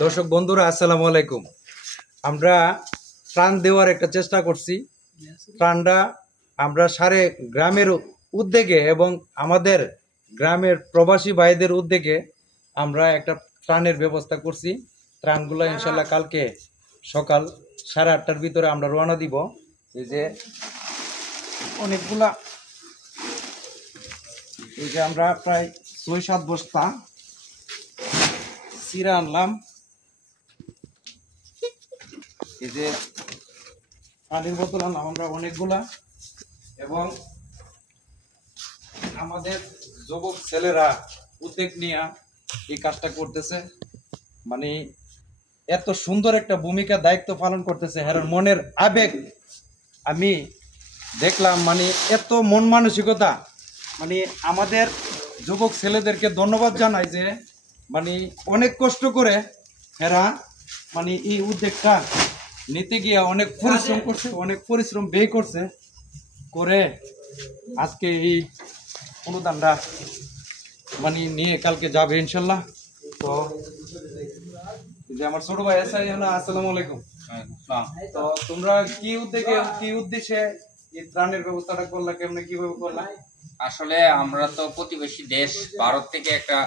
দর্শক বন্ধুরা আসসালামু আলাইকুম। আমরা ত্রাণ দেওয়ার একটা চেষ্টা করছি। ত্রাণটা আমরা সারে গ্রামের উদ্যোগে এবং আমাদের গ্রামের প্রবাসী ভাইদের উদ্যোগে আমরা একটা ত্রাণের ব্যবস্থা করছি। ত্রাণগুলো ইনশাল্লাহ কালকে সকাল 8:30টার ভিতরে আমরা রওনা দিব। এই যে অনেকগুলা, এই যে আমরা প্রায় 6-7 বস্তা চিরা আনলাম। এই যে পানির বোতল আনলাম আমরা অনেকগুলা, এবং আমাদের যুবক ছেলেরা উদ্যোগ নিয়ে এই কাজটা করতেছে। মানে এত সুন্দর একটা ভূমিকা দায়িত্ব পালন করতেছে, হের মনের আবেগ আমি দেখলাম। মানে এত মন মানসিকতা, মানে আমাদের যুবক ছেলেদেরকে ধন্যবাদ জানাই যে মানে অনেক কষ্ট করে এরা মানে এই উদ্যোগটা নিতে গিয়ে অনেক পরিশ্রম করছে, অনেক পরিশ্রম ব্যয় করছে করে আজকে এই অনুদানটা মানে নিয়ে কালকে যাবে ইনশাল্লাহ। তো যে আমার ছোট ভাই এসআই হলো, আসসালামু আলাইকুম। তো তোমরা কি উদ্দেশ্যে এই ত্রাণের ব্যবস্থাটা করলা, কেমনে কিভাবে করলা? আসলে আমরা তো প্রতিবেশী দেশ ভারত থেকে একটা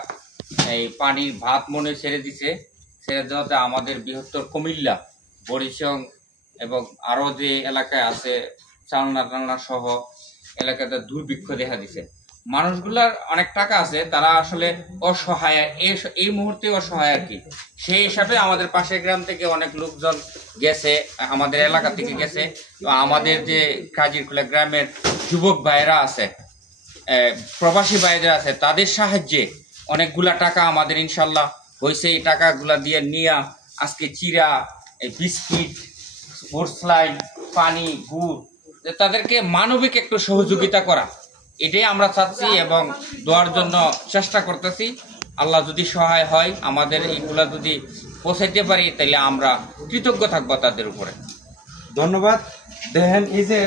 এই পানির ভাত মনে ছেড়ে দিছে। ছেড়ে দেওয়াতে আমাদের বৃহত্তর কুমিল্লা, বরিশং এবং আরো যে এলাকায় আছে চালনা টালনা সহ এলাকাতে দুর্ভিক্ষ দেখা দিছে। মানুষগুলার অনেক টাকা আছে, তারা আসলে অসহায়, এই মুহূর্তে অসহায় আর কি। সেই হিসাবে আমাদের পাশের গ্রাম থেকে অনেক লোকজন গেছে, আমাদের এলাকা থেকে গেছে। তো আমাদের যে কাজিরখোলা গ্রামের যুবক ভাইয়েরা আছে, প্রবাসী ভাইরা আছে, তাদের সাহায্যে অনেকগুলা টাকা আমাদের ইনশাল্লাহ হয়েছে। এই টাকাগুলা দিয়ে নিয়ে আজকে চিরা, বিস্কিট, স্পোর্টস লাইন, পানি, গুড়, তাদেরকে মানবিক একটু সহযোগিতা করা, এটাই আমরা চাচ্ছি এবং দেওয়ার জন্য চেষ্টা করতেছি। আল্লাহ যদি সহায় হয়, আমাদের এইগুলা যদি পৌঁছাইতে পারি, তাহলে আমরা কৃতজ্ঞ থাকবো তাদের উপরে। ধন্যবাদ। দেখেন এই যে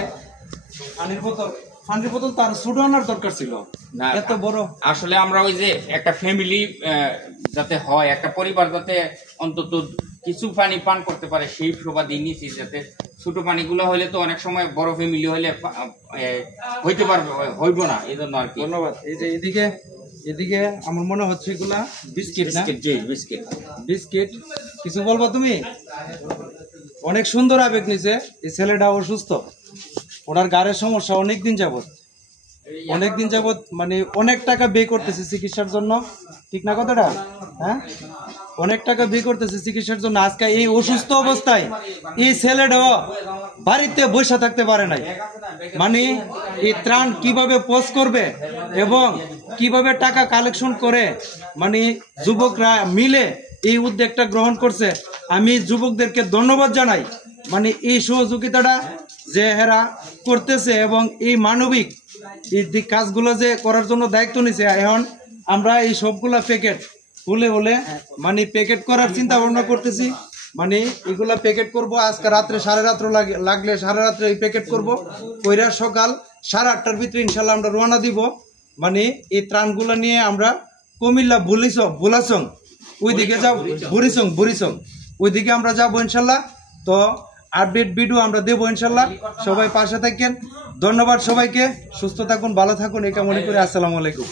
পানির বোতল তার ছোট আনার দরকার ছিল না, এত বড়। আসলে আমরা ওই যে একটা ফ্যামিলি যাতে হয়, একটা পরিবার যাতে অন্তত কিছু পানি পান করতে পারে, সেই সুবাদে নিয়েছি। যাতে ছোট পানিগুলো হইলে তো অনেক সময় বড় ফ্যামিলি হইলে হইতে পারবে, হইব না, এই জন্য আর কি। ধন্যবাদ। এই যে এদিকে আমার মনে হচ্ছে এগুলা বিস্কিট। বিস্কিট কিছু বলবো তুমি? অনেক সুন্দর আবেগ নিছে। এই ছেলেটা অসুস্থ, ওনার গাড়ির সমস্যা অনেকদিন যাবত মানে অনেক টাকা ব্যয় করতেছে চিকিৎসার জন্য, ঠিক না কথাটা? হ্যাঁ, অনেক টাকা ব্যয় করতেছে চিকিৎসার জন্য। আজকে এই অসুস্থ অবস্থায় এই ছেলেটাও বাড়িতে বসে থাকতে পারে নাই। মানে এই ত্রাণ কিভাবে পোস্ট করবে এবং কিভাবে টাকা কালেকশন করে মানে যুবকরা মিলে এই উদ্যোগটা গ্রহণ করছে। আমি যুবকদেরকে ধন্যবাদ জানাই, মানে এই সহযোগিতাটা যে এরা করতেছে এবং এই মানবিক এই কাজগুলো যে করার জন্য দায়িত্ব নিছে। এখন আমরা এই সবগুলা প্যাকেট হলে মানে প্যাকেট করার চিন্তা ভাবনা করতেছি। মানে এগুলা প্যাকেট করব আজকে রাত্রে, সাড়ে রাত্র লাগলে সাড়ে রাত্রে এই প্যাকেট করব, কইরা সকাল 8:30টার ভিতরে ইনশাল্লাহ আমরা রওনা দিব। মানে এই ত্রাণগুলো নিয়ে আমরা কুমিল্লা বুলাসং ওইদিকে যাব, বরিশং ওইদিকে আমরা যাবো ইনশাল্লাহ। তো আপডেট ভিডিও আমরা দেবো ইনশাল্লাহ। সবাই পাশে থাকেন। ধন্যবাদ সবাইকে। সুস্থ থাকুন, ভালো থাকুন, এই কামনা করে আসসালামু আলাইকুম।